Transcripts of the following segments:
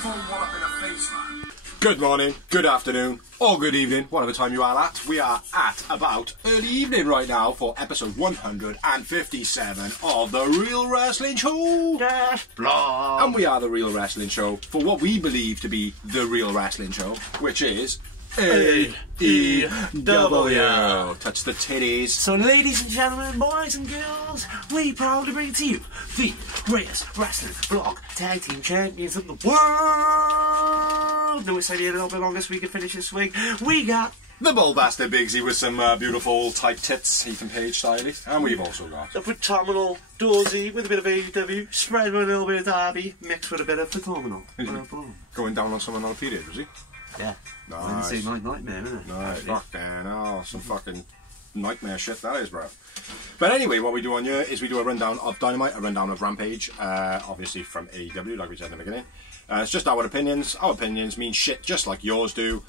full wallop in the face, man. Good morning, good afternoon, or good evening, whatever time you are at. We are at about early evening right now for episode 157 of The Real Wrestling Show. Yes, blah. And we are The Real Wrestling Show for what we believe to be The Real Wrestling Show, which is AewDynamite. Touch the titties. So ladies and gentlemen, boys and girls, we proudly bring to you the greatest wrestling blog tag team champions of the world. No, it's only a little bit longer so we can finish this week. We got the Bull Bastard Bigsy with some beautiful tight tits, Ethan Page style. And we've also got the Phenomenal Dorsey with a bit of AEW, spread with a little bit of Darby, mixed with a bit of Phenomenal. Going down on someone on a period, was he? Yeah. Nice. Wednesday night nightmare, isn't it? Nice. Fucking hell, some fucking nightmare shit that is, bro. But anyway, what we do on here is we do a rundown of Dynamite, a rundown of Rampage, obviously from AEW, like we said in the beginning. It's just our opinions. Our opinions mean shit just like yours do.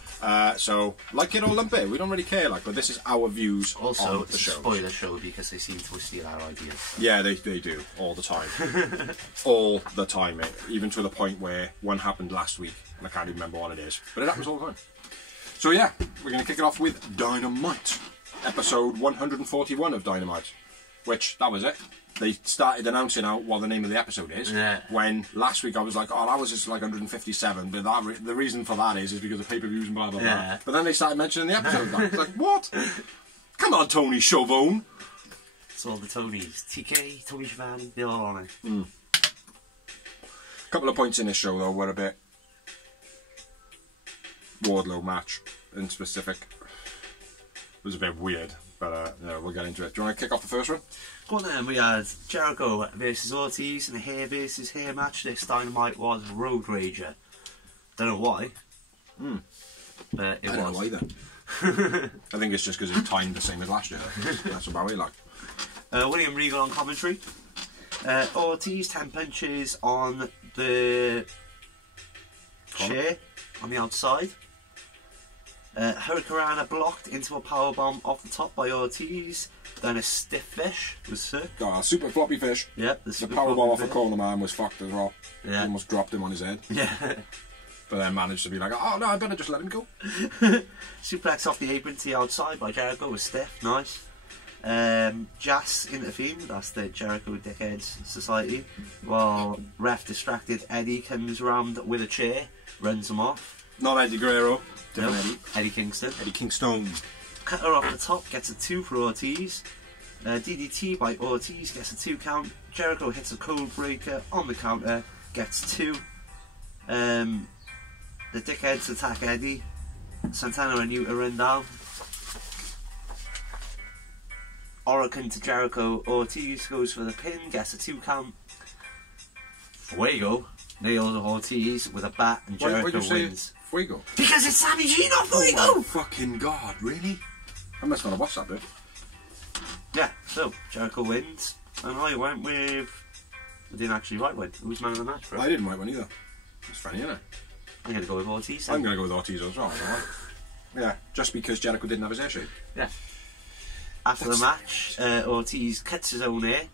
So, like it or lump it, we don't really care, like, but this is our views also, on the show. Also, spoiler show because they seem to steal our ideas. So. Yeah, they do, all the time. All the time, mate. Even to the point where one happened last week, and I can't even remember what it is. But it happens all the time. So yeah, we're going to kick it off with Dynamite. Episode 141 of Dynamite. Which, that was it. They started announcing out what the name of the episode is. Yeah. When last week I was like, oh, that was just like 157. But the reason for that is because of pay-per-views and blah, blah, blah. Yeah. But then they started mentioning the episode. It's like, what? Come on, Tony Schiavone. It's all the Tonys. TK, Tony Schiavone, they're all on it. Couple of points in this show, though, were a bit... Wardlow match, in specific. It was a bit weird. But yeah, we'll get into it. Do you want to kick off the first one? Go on then, we had Jericho versus Ortiz in a hair versus hair match. This Dynamite was Road Rager. Don't know why. But it was. I don't know either. I think it's just because it's timed the same as last year. That's about it, like. William Regal on commentary. Ortiz 10 punches on the chair on the outside. Hurricanrana blocked into a powerbomb off the top by Ortiz. Then a stiff fish was sick. Oh, a super floppy fish. Yep, the powerbomb off the corner man was fucked as well. Yeah. Almost dropped him on his head. Yeah. But then managed to be like, oh no, I better just let him go. Suplex off the apron to the outside by Jericho was stiff, nice. Jas intervened, that's the Jericho Dickheads Society. While ref distracted Eddie comes around with a chair, runs him off. Not Eddie Guerrero. No, Eddie Kingston. Eddie Kingston. Cutter off the top gets a 2 for Ortiz. DDT by Ortiz gets a 2 count. Jericho hits a code breaker on the counter, gets 2. The Dickheads attack Eddie. Santana and Utah run down. Oracle to Jericho. Ortiz goes for the pin, gets a 2 count. Fuego nails Ortiz with a bat and Jericho wins. Fuego? Because it's Sammy G, not Fuego! Oh my fucking god, really? I must not have watched that bit. Yeah, so Jericho wins, and I went with... I didn't actually write one. Who's man of the match, bro? I didn't write one either. It's funny, isn't it? I'm going to go with Ortiz then. I'm going to go with Ortiz as well. Yeah, just because Jericho didn't have his hair shaved. Yeah. After the match, Ortiz cuts his own hair.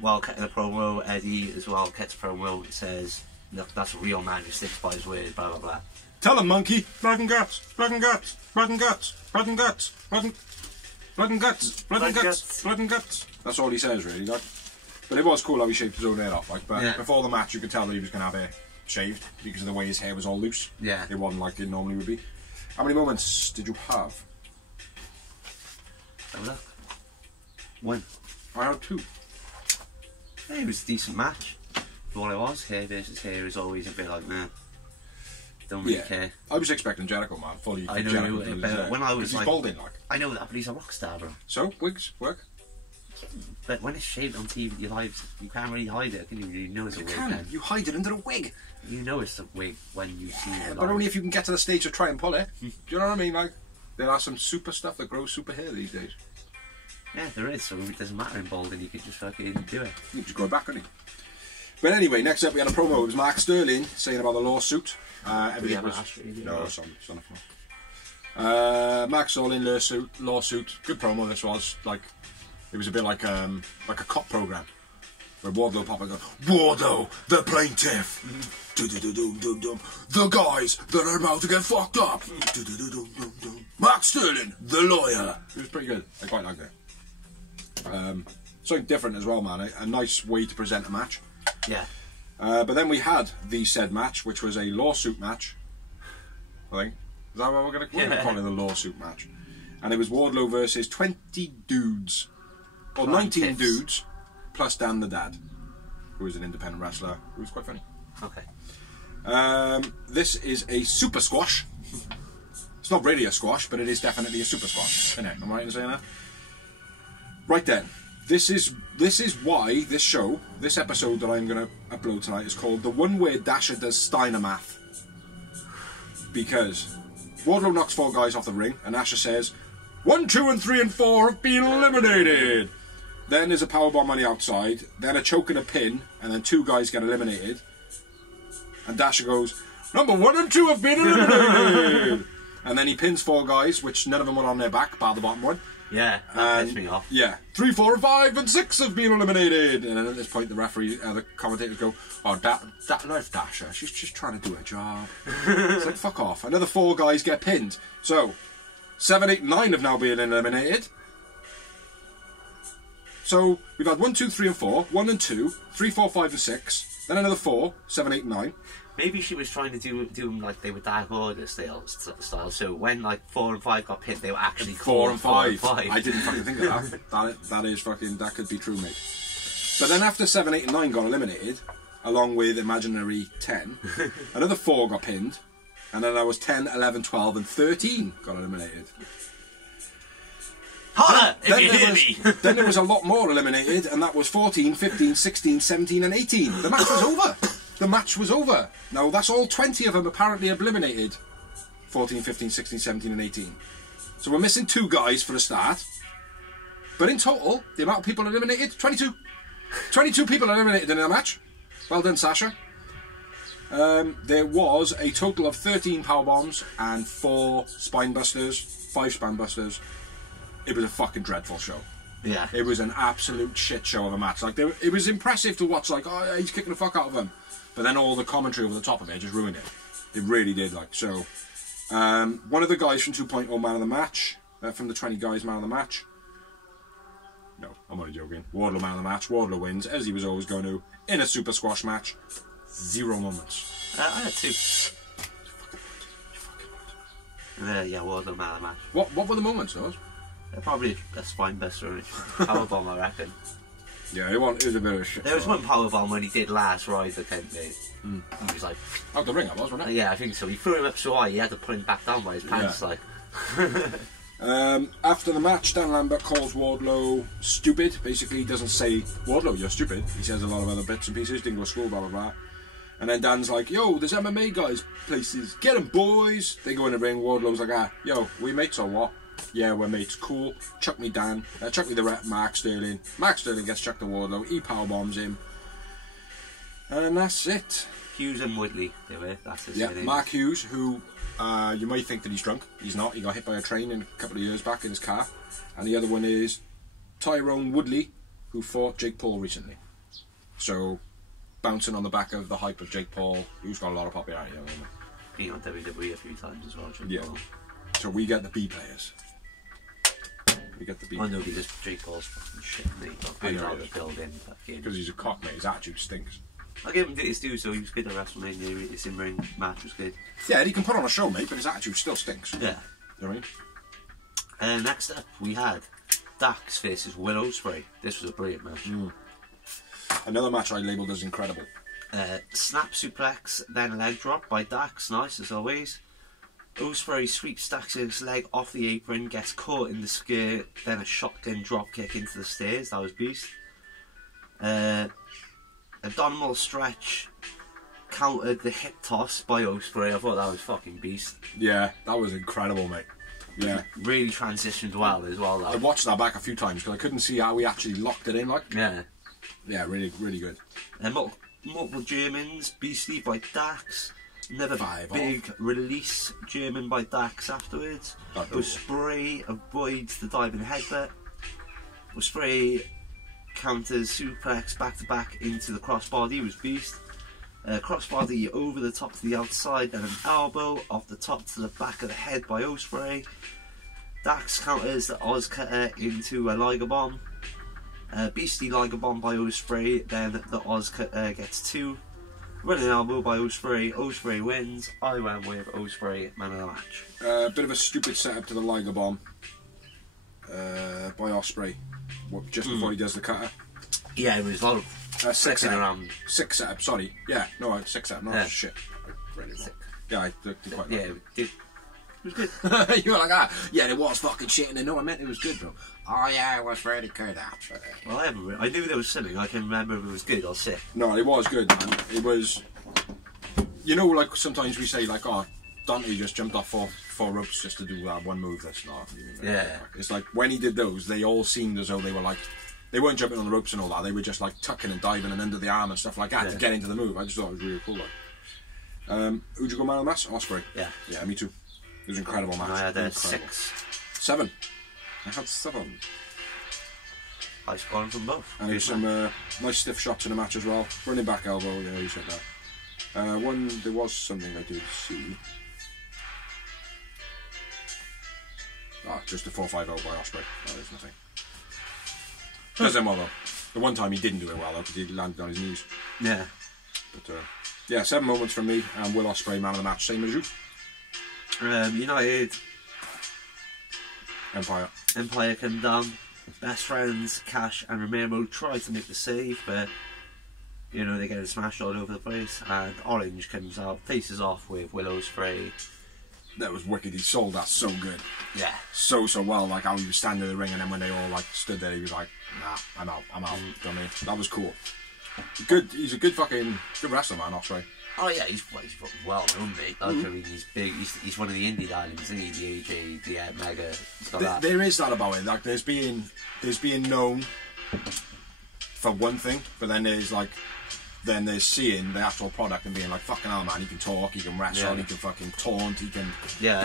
While cutting a promo, Eddie as well cuts a promo and says, look, that's a real man who sticks by his word, blah blah blah. Tell him, monkey! Blood and guts! Blood and guts! Blood and guts! Blood and guts! Blood and guts! Blood and guts! Blood and guts! That's all he says, really, like. But it was cool how he shaved his own hair off, like. But before the match, you could tell that he was going to have it shaved because of the way his hair was all loose. Yeah. It wasn't like it normally would be. How many moments did you have? Have a look. 1. I had 2. It was a decent match. For what it was, hair versus hair is always a bit like, man. Don't really care. I was expecting Jericho, man. Fully. I know, Jericho but when I was like, he's balding, like. I know that, but he's a rock star, bro. So wigs work. But when it's shaved on TV, you can't really hide it, can you? You know it's a wig. Then. You hide it under a wig. You know it's a wig when you see it. But only if you can get to the stage to try and pull it. Do you know what I mean? Like, there are some super stuff that grows super hair these days. Yeah, there is. So it doesn't matter in balding. You can just fucking do it. You just grow back, couldn't you? But anyway, next up we had a promo. It was Mark Sterling saying about the lawsuit. Everything was... No, son of Mark Sterling lawsuit. Good promo this was. Like, it was a bit like a cop program. Where Wardlow pop and go, Wardlow, the plaintiff. The guys that are about to get fucked up. Mark Sterling, the lawyer. It was pretty good. I quite liked it. Something different as well, man. A nice way to present a match. Yeah. But then we had the said match, which was a lawsuit match. I think. Is that what we're going to call it? The lawsuit match. And it was Wardlow versus 20 dudes. Or 19 dudes. Plus Dan the Dad, who is an independent wrestler, who was quite funny. Okay. This is a super squash. It's not really a squash, but it is definitely a super squash. Isn't it? Am I right in saying that? Right then. This is why this show, this episode that I'm going to upload tonight is called The One Where Dasher Does Steiner Math. Because Wardlow knocks 4 guys off the ring, and Asher says, 1, 2, and 3, and 4 have been eliminated. Then there's a powerbomb on the outside, then a choke and a pin, and then 2 guys get eliminated. And Dasher goes, number 1 and 2 have been eliminated. And then he pins 4 guys, which none of them were on their back, bar the bottom one. Yeah, that pissed me off. Yeah, 3, 4, and 5, and 6 have been eliminated. And then at this point, the referee, the commentators go, oh, that loves Dasher. She's just trying to do her job. It's like, fuck off. Another 4 guys get pinned. So, 7, 8, and 9 have now been eliminated. So, we've had 1, 2, 3, and 4, 1 and 2, 3, 4, 5, and 6, then another 4, 7, 8, and 9. Maybe she was trying to do them like they were Dark Order style, so when like 4 and 5 got pinned, they were actually 4 and 5. I didn't fucking think of that. That is fucking, that could be true, mate. But then after 7, 8, and 9 got eliminated, along with imaginary 10, another 4 got pinned, and then there was 10, 11, 12, and 13 got eliminated. Holla, if you hear me! Then there was a lot more eliminated, and that was 14, 15, 16, 17, and 18. The match was over. The match was over. Now, that's all 20 of them apparently eliminated. 14, 15, 16, 17, and 18. So we're missing 2 guys for a start. But in total, the amount of people eliminated, 22. 22 people eliminated in a match. Well done, Sasha. There was a total of 13 powerbombs and 4 spine busters, 5 spine busters. It was a fucking dreadful show. Yeah. It was an absolute shit show of a match. Like, it was impressive to watch, like, oh, he's kicking the fuck out of him. But then all the commentary over the top of it just ruined it. It really did, like, so. One of the guys from 2.0 man of the match, from the 20 guys man of the match. No, I'm only joking. Wardlow man of the match. Wardlow wins, as he was always going to, in a super squash match. 0 moments. I had 2. Yeah, Wardlow man of the match. What were the moments, those? Probably a spine buster and a powerbomb, I reckon. Yeah, it was a bit of a shit. There was one powerbomb when he did last ride the Kent made. He was like... Out the ring, I was, wasn't it? Yeah, I think so. He threw him up so high, he had to pull him back down by his pants, like... After the match, Dan Lambert calls Wardlow stupid. Basically, he doesn't say, Wardlow, you're stupid. He says a lot of other bits and pieces, didn't go to school, blah, blah, blah. And then Dan's like, yo, there's MMA guys, places. Get them, boys. They go in the ring, Wardlow's like, yo, we mates or what? Yeah, we're mates. Cool. Chuck me Dan. Chuck me the rep, Mark Sterling. Mark Sterling gets chucked to Wardlow. He powerbombs him. And that's it. Hughes and Woodley, they were. That's his name. Mark Hughes, who you might think that he's drunk. He's not. He got hit by a train a couple of years back in his car. And the other one is Tyrone Woodley, who fought Jake Paul recently. So, bouncing on the back of the hype of Jake Paul, who's got a lot of popularity at the moment. Been on WWE a few times as well, Jake Paul. So we get the B players. We get the B. I know because Jake Paul's fucking shit, mate. I'd rather build in that game. Because he's a cock, mate. His attitude stinks. I gave him his due, so he was good at WrestleMania. His in-ring match was good. Yeah, he can put on a show, mate, but his attitude still stinks. Yeah. You know what I mean? Next up, we had Dax versus Willow Spray. This was a brilliant match. Another match I labelled as incredible. Snap suplex, then leg drop by Dax. Nice, as always. Ospreay sweeps Dax's leg off the apron, gets caught in the skirt, then a shotgun drop kick into the stairs. That was beast. Abdominal stretch countered the hip toss by Ospreay. I thought that was fucking beast. Yeah, that was incredible, mate. Yeah. Really transitioned well as well. I watched that back a few times because I couldn't see how he actually locked it in, like. Yeah. Yeah, really, really good. Multiple Germans, beastly by Dax. Another big release German by Dax afterwards. Ospreay avoids the diving headbutt. Ospreay counters, suplex, back to back into the crossbody was beast. Crossbody over the top to the outside, then an elbow off the top to the back of the head by Ospreay. Dax counters the Oz Cutter into a Liger Bomb. Beastie Liger Bomb by Ospreay, then the Oz Cutter gets 2. Running elbow by Ospreay. Ospreay wins. I went with Ospreay, man of the match. Bit of a stupid setup to the Liger Bomb by Ospreay, just before he does the cutter. Yeah, it was a lot of six setup. around. 6 setup, sorry. Yeah, no, 6 setup, no, shit. I read it wrong. Yeah, I did quite yeah, like it was good. You were like, yeah, it was fucking shit, and no, I meant it was good, bro. Oh, yeah, it was really good, actually. Well, I knew there was something. I can remember if it was good or sick. No, it was good, man. It was... You know, like, sometimes we say, like, oh, Dante just jumped off four ropes just to do that one move. That's not... Yeah. It's like, when he did those, they all seemed as though they were, like... They weren't jumping on the ropes and all that. They were just, like, tucking and diving and under the arm and stuff like that to get into the move. I just thought it was really cool, like. Who'd you go man of the match? Ospreay. Yeah. Yeah, me too. It was an incredible match. I had incredible. 6. 7. I had 7. I scored from both. And there's some nice stiff shots in the match as well. Running back elbow, yeah, you said that. There was something I did see. Just a 4-5-0 by Ospreay. That is nothing. Does him well though. The one time he didn't do it well though, because he landed on his knees. Yeah. But yeah, 7 moments from me, and Will Ospreay man of the match, same as you. United. Empire came down. Best friends, Cash and Romero try to make the save, but you know, they get smashed all over the place. And Orange comes out, faces off with Willow Spray. That was wicked. He sold that so good. Yeah. So well. Like how he was standing in the ring, and then when they all like stood there, he was like, "Nah, I'm out. You know what I mean? That was cool. Good. He's a good wrestler, man. Ospreay. Oh yeah, he's well known, mate. Like, I mean, he's big. He's one of the indie darlings, isn't he? The AJ, the Mega. He's got that. There is that about it. Like there's being known for one thing, but then there's seeing the actual product and being like, fucking hell, man, he can talk, he can wrestle, he can fucking taunt, he can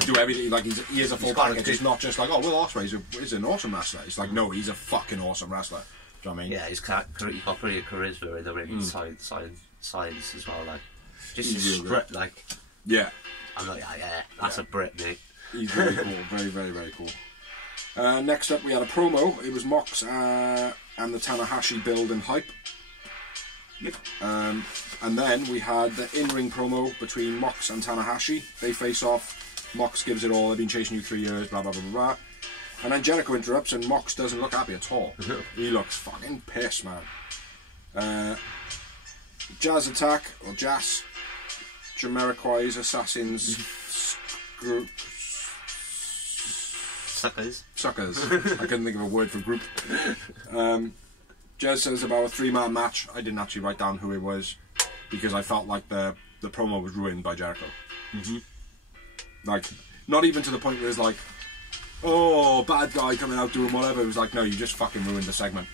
do everything. Like he is a full package. It's not just like, oh, Will Ospreay is an awesome wrestler. It's like, no, he's a fucking awesome wrestler. Do you know what I mean? Yeah, he's got pretty charisma in the ring, science as well. Like, just his script, like. Yeah. I'm like, yeah, that's a Brit, mate. He's very cool, very, very, very cool. Next up, we had a promo. It was Mox and the Tanahashi build and hype. Yep. And then we had the in-ring promo between Mox and Tanahashi. They face off. Mox gives it all. I've been chasing you 3 years, blah, blah, blah, blah, blah. And then Jericho interrupts and Mox doesn't look happy at all. He looks fucking pissed, man. Jazz Attack, or Jazz. Jamiroquai's Assassins group. Suckers. I couldn't think of a word for group. Jez says about a 3-man match. I didn't actually write down who it was because I felt like the promo was ruined by Jericho. Like, not even to the point where it's like, oh, bad guy coming out doing whatever. It was like, no, you just fucking ruined the segment.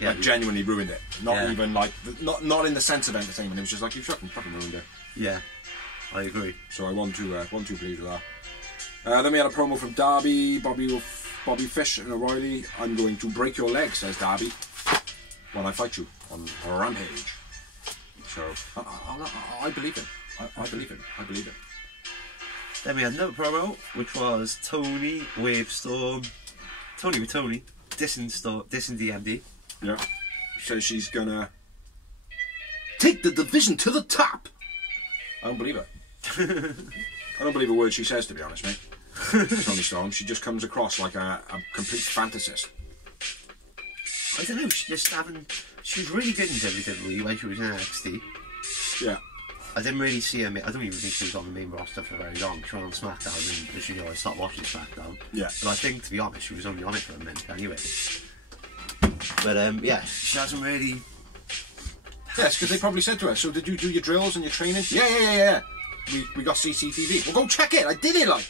Yeah, like, genuinely ruined it. Not even like, not in the sense of entertainment. It was just like, you fucking ruined it. Yeah, I agree. So I want to please with that. Then we had a promo from Darby, Bobby Fish and O'Reilly. I'm going to break your leg, says Darby, when I fight you on Rampage. So I believe him. I believe him. I believe him. Then we had another promo, which was Tony with Storm. Tony with Tony dissing DMD. Yeah. Says she's gonna take the division to the top. I don't believe it. I don't believe a word she says, to be honest, mate. Tony Storm. She just comes across like a complete fantasist. I don't know. She was really good in WWE when she was in NXT. Yeah. I didn't really see her. I don't even think she was on the main roster for very long. She was on SmackDown, and as you know, I stopped watching SmackDown. Yeah. But I think, to be honest, she was only on it for a minute anyway. But yeah, she hasn't really. Yes, because they probably said to her, "So did you do your drills and your training?" Yeah. We got CCTV. Well, go check it. I did it, like.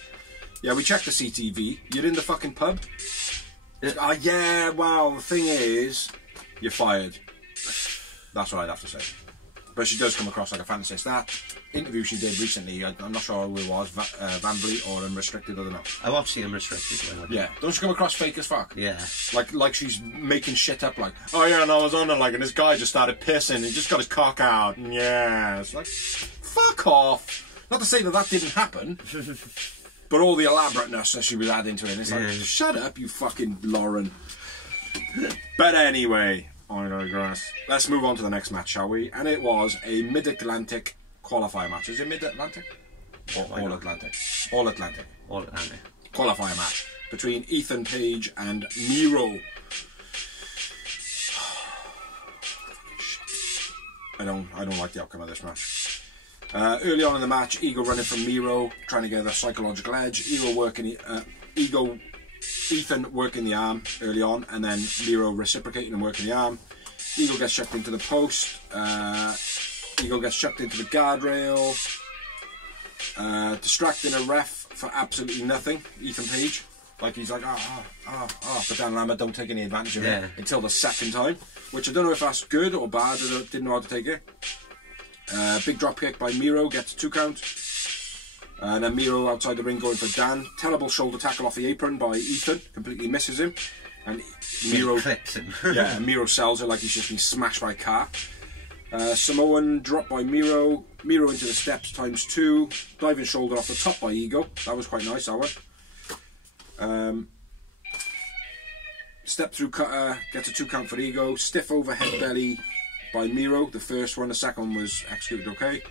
Yeah, we checked the CTV. You're in the fucking pub. Yeah. Well, the thing is, you're fired. That's what I'd have to say. But she does come across like a fantasist. That interview she did recently, I'm not sure who it was, Van Vliet or Unrestricted, I don't know. I watched the Unrestricted one. Yeah, don't she come across fake as fuck? Yeah. Like she's making shit up, like, oh yeah, and I was on it, like, and this guy just started pissing, he just got his cock out, and yeah, it's like, fuck off. Not to say that that didn't happen, but all the elaborateness that she was adding to it, it's like, shut up, you fucking Lauren. But anyway, I digress. Let's move on to the next match, shall we? And it was a Mid-Atlantic qualifier match. Is it Mid-Atlantic? Or All-Atlantic? All-Atlantic. All-Atlantic. Qualifier match between Ethan Page and Miro. I don't like the outcome of this match. Early on in the match, Ego running from Miro, trying to get a psychological edge. Ethan working the arm early on, and then Miro reciprocating and working the arm. Ego gets chucked into the post. Ego gets chucked into the guardrail. Distracting a ref for absolutely nothing. Ethan Page, like he's like, but Dan Lambert don't take any advantage of it until the second time, which I don't know if that's good or bad. I didn't know how to take it. Big drop kick by Miro, gets a 2 count. And then Miro outside the ring going for Dan. Terrible shoulder tackle off the apron by Ethan, completely misses him. And Miro clips him. Yeah, and Miro sells it like he's just been smashed by a car. Samoan drop by Miro. Miro into the steps ×2. Diving shoulder off the top by Ego. That was quite nice, that one. Step through cutter, gets a 2 count for Ego. Stiff overhead belly by Miro. The first one, the second one was executed okay.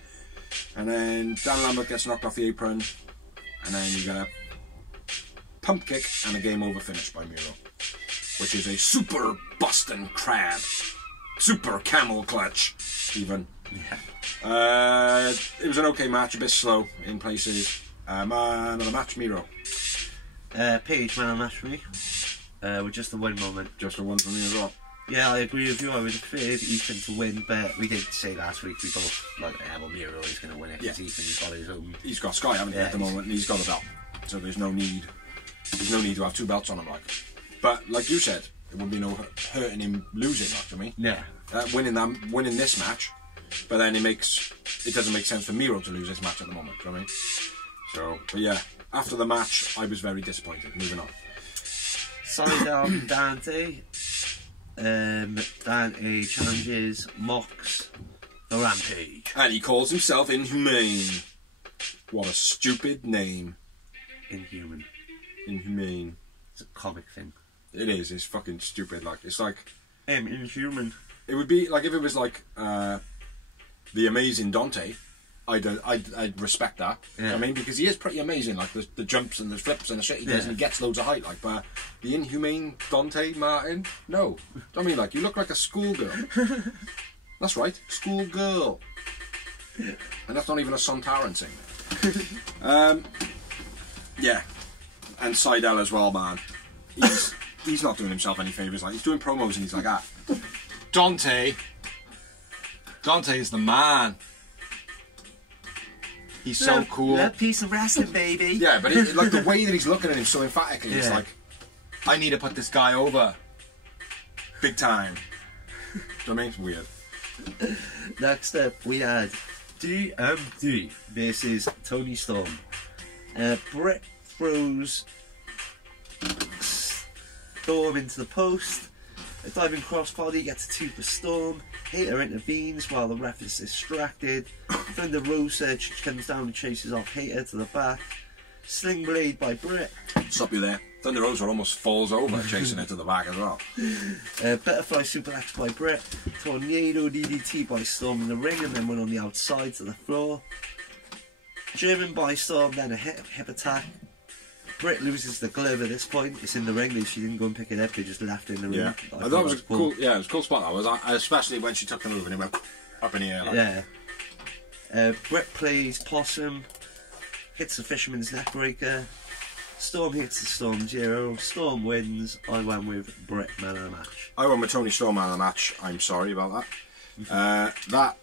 And then Dan Lambert gets knocked off the apron. And then you get a pump kick and a game over finish by Miro, which is a super Boston crab. Super camel clutch, even. Yeah. It was an okay match, a bit slow in places. Man of the match, Miro. Page, man of the match for me. With just the one moment. Just the one for me as well. Yeah, I agree with you. I would have preferred Ethan to win, but we did say last week we both like, well, Miro is going to win it because Ethan's got his own. He's got Sky, haven't he, at the moment, and he's got a belt, so there's no need. There's no need to have 2 belts on him, like. But like you said, it would be no hurting him losing, like, to me. Yeah. Winning this match, but then it doesn't make sense for Miro to lose this match at the moment. Do you know what I mean? So, but yeah, after the match, I was very disappointed. Moving on. Sorry down Dante. Dante challenges Mox the Rampage. And he calls himself Inhumane. What a stupid name. Inhuman. Inhumane. It's a comic thing. It is. It's fucking stupid. Like, it's like... Inhuman. It would be like if it was like the amazing Dante. I'd respect that. Yeah. I mean, because he is pretty amazing. Like the jumps and the flips and the shit he does, and he gets loads of height. Like, but the Inhumane Dante Martin, no. I mean, like, you look like a schoolgirl. That's right, schoolgirl. And that's not even a Sontaran thing. Yeah, and Seidel as well, man. He's not doing himself any favours. Like, he's doing promos and he's like, Dante is the man. He's so cool. Love, peace and wrestling, baby. Yeah, but like the way that he's looking at him so emphatically, it's like, I need to put this guy over. Big time. Do you know what I mean? It's weird. Next up, we had DMD versus Tony Storm. Brett throws Storm into the post. A diving crossbody gets a 2 for Storm. Hater intervenes while the ref is distracted. Thunder Rosa comes down and chases off Hater to the back. Sling blade by Brett. Stop you there. Thunder Rosa almost falls over chasing it to the back as well. Butterfly suplex by Brett. Tornado DDT by Storm in the ring and then one on the outside to the floor. German by Storm, then a hip attack. Britt loses the glove at this point. It's in the ring. She didn't go and pick it up. They just left it in the ring. Yeah, I thought it was a cool. Yeah, it was a cool spot. That was, especially when she took the move and it went up in the air. Like. Yeah. Britt plays possum, hits the fisherman's neckbreaker. Storm hits the Storm Zero. Storm wins. I went with Britt man of the match. I went with Tony Storm man of the match. I'm sorry about that.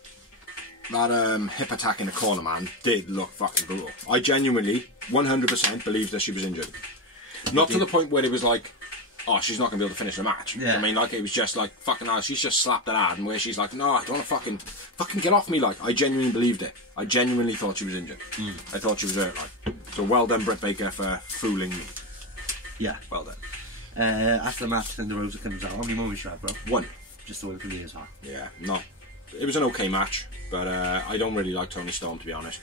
That hip attack in the corner, man, did look fucking brutal. I genuinely, 100% believed that she was injured. Not to the point where it was like, oh, she's not going to be able to finish the match. Yeah. I mean, like, it was just like, fucking hell, she's just slapped her ad, and where she's like, no, I don't want to fucking get off me, like. I genuinely believed it. I genuinely thought she was injured. I thought she was hurt, like. So well done, Britt Baker, for fooling me. Yeah. Well done. After the match, Thunder Rosa comes out. How many moments you had, bro? One. Just the one for me as well. Yeah, no. It was an okay match, but I don't really like Toni Storm, to be honest.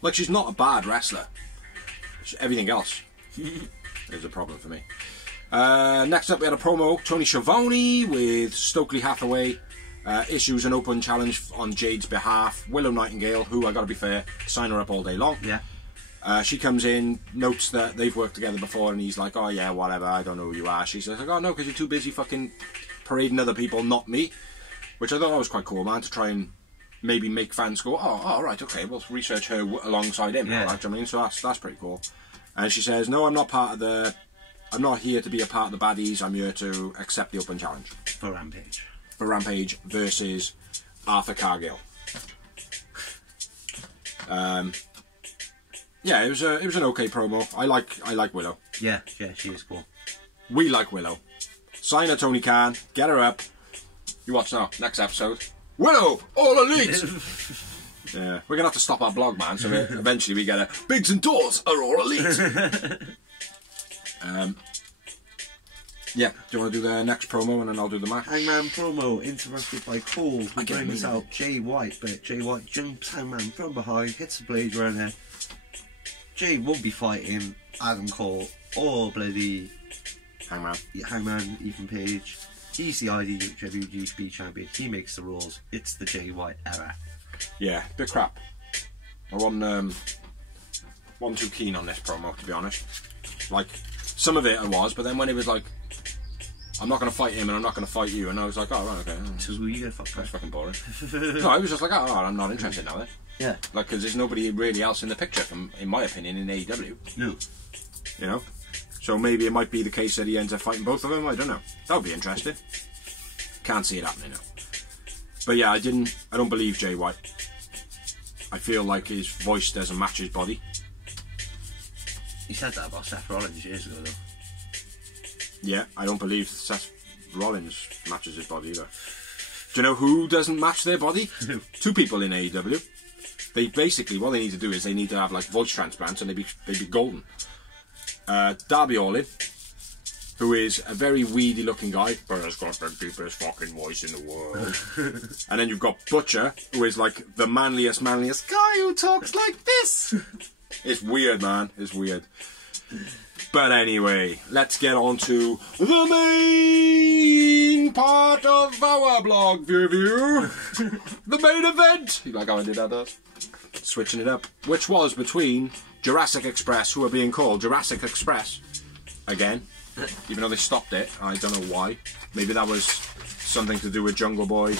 Like, she's not a bad wrestler. Everything else is a problem for me. Next up, we had a promo. Tony Schiavone with Stokely Hathaway issues an open challenge on Jade's behalf. Willow Nightingale, who, I gotta be fair, sign her up all day long. Yeah. She comes in, notes that they've worked together before, and he's like, oh yeah, whatever, I don't know who you are. She's like, oh no, because you're too busy fucking parading other people, not me. Which I thought that was quite cool, man, to try and maybe make fans go, oh right, okay, we'll research her alongside him. Yeah. Like, I mean, so that's pretty cool. And she says, no, I'm not here to be a part of the baddies, I'm here to accept the open challenge. For Rampage. For Rampage versus Arthur Cargill. Yeah, it was an okay promo. I like Willow. Yeah, she is cool. We like Willow. Sign her, Tony Khan. Get her up. You watch now. Next episode. Willow, all elite. Yeah, we're gonna have to stop our blog, man. So eventually we get a Biggs and Doors are all elite. Yeah. Do you want to do the next promo and then I'll do the match? Hangman promo interrupted by Cole, who brings out Jay White, but Jay White jumps Hangman from behind, hits a blade runner. Jay won't be fighting Adam Cole or bloody Hangman Ethan Page. He's the IWGP champion. He makes the rules. It's the Jay White era. Yeah, bit crap. I wasn't too keen on this promo, to be honest. Like, some of it I was, but then when it was like, I'm not going to fight him and I'm not going to fight you, and I was like, oh, right, okay. So who are you going to fuck? That's fucking boring. No, I was just like, oh, I'm not interested now then. Yeah. Like, because there's nobody really else in the picture, in my opinion, in AEW. No. You know? So maybe it might be the case that he ends up fighting both of them, I don't know. That would be interesting. Can't see it happening now. But yeah, I don't believe Jay White. I feel like his voice doesn't match his body. He said that about Seth Rollins years ago, though. Yeah, I don't believe Seth Rollins matches his body either. Do you know who doesn't match their body? Who? Two people in AEW. They basically, what they need to do is they need to have like voice transplants and they'd be golden. Darby Allin, who is a very weedy looking guy, but has got the deepest fucking voice in the world. And then you've got Butcher, who is like the manliest guy who talks like this. It's weird, man. It's weird. But anyway, let's get on to the main part of our blog review. The main event. You like how I did that, Dad? Switching it up. Which was between Jurassic Express, who are being called Jurassic Express again, even though they stopped it. I don't know why. Maybe that was something to do with Jungle Boy.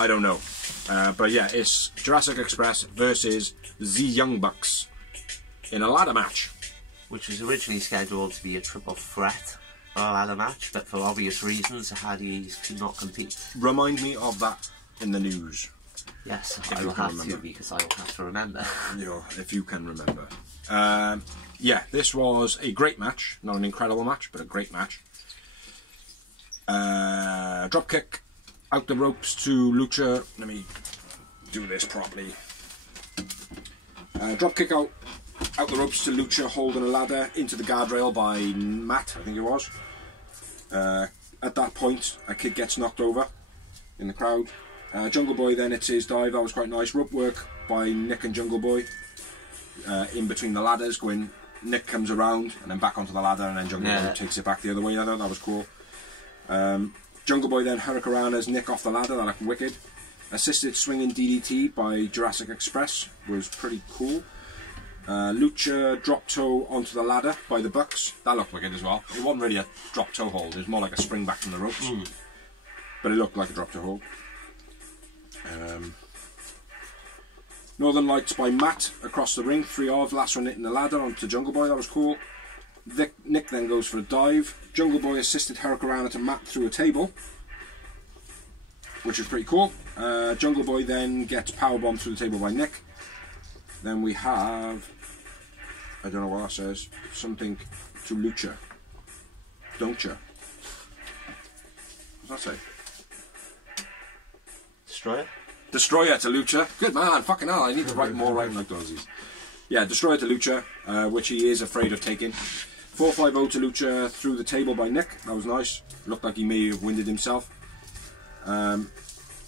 I don't know. But yeah, it's Jurassic Express versus the Young Bucks in a ladder match. Which was originally scheduled to be a triple threat or a ladder match, but for obvious reasons the Haddies could not compete. Remind me of that in the news. Yes, I will have to, because I will have to remember. Yeah, if you can remember. Yeah, this was a great match. Not an incredible match, but a great match. Drop kick out the ropes to Lucha. Let me do this properly. Drop kick out the ropes to Lucha, holding a ladder into the guardrail by Matt, I think it was. At that point, a kid gets knocked over in the crowd. Jungle Boy then hits his dive. That was quite nice. Rope work by Nick and Jungle Boy in between the ladders. Going, Nick comes around and then back onto the ladder, and then Jungle Boy takes it back the other way. I thought that was cool. Jungle Boy then hurricanranas Nick off the ladder. That looked wicked. Assisted swinging DDT by Jurassic Express was pretty cool. Lucha drop toe onto the ladder by the Bucks. That looked wicked as well. It wasn't really a drop toe hold. It was more like a spring back from the ropes. But it looked like a drop toe hold. Northern Lights by Matt across the ring. 3 of. Last one hitting the ladder onto Jungle Boy. That was cool. Nick then goes for a dive. Jungle Boy assisted hurricanrana to Matt through a table, which is pretty cool. Jungle Boy then gets powerbombed through the table by Nick. Then we have, I don't know what that says, something to Lucha. don't you? What's that say? Destroyer? Destroyer to Lucha. Good man, fucking hell, I need to write more writing like those. Yeah, Destroyer to Lucha, which he is afraid of taking. 4-5-0 to Lucha through the table by Nick. That was nice. Looked like he may have winded himself.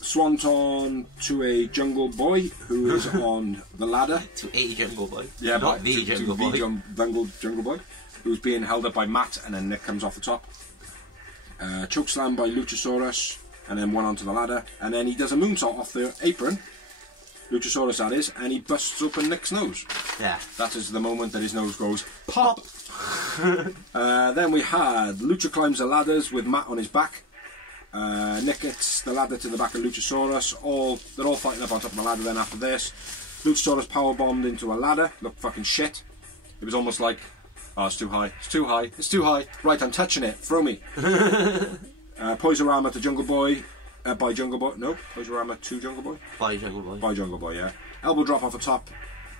Swanton to a Jungle Boy who is on the ladder. To a Jungle Boy. Yeah, not the Jungle Boy. Jungle Boy, who's being held up by Matt, and then Nick comes off the top. Chokeslam by Luchasaurus, and then one onto the ladder, and then he does a moonsault off the apron. Luchasaurus, that is, and he busts open Nick's nose. Yeah. That is the moment that his nose goes pop. Then we had Lucha climbs the ladders with Matt on his back. Nick gets the ladder to the back of Luchasaurus. They're all fighting up on top of the ladder. Then after this, Luchasaurus powerbombed into a ladder. Looked fucking shit. It was almost like, oh, it's too high. It's too high. It's too high. Right, I'm touching it. Throw me. Poisorama to Jungle Boy. By Jungle Boy. No, Poisorama to Jungle Boy. By Jungle Boy. By Jungle Boy, yeah. Elbow drop off the top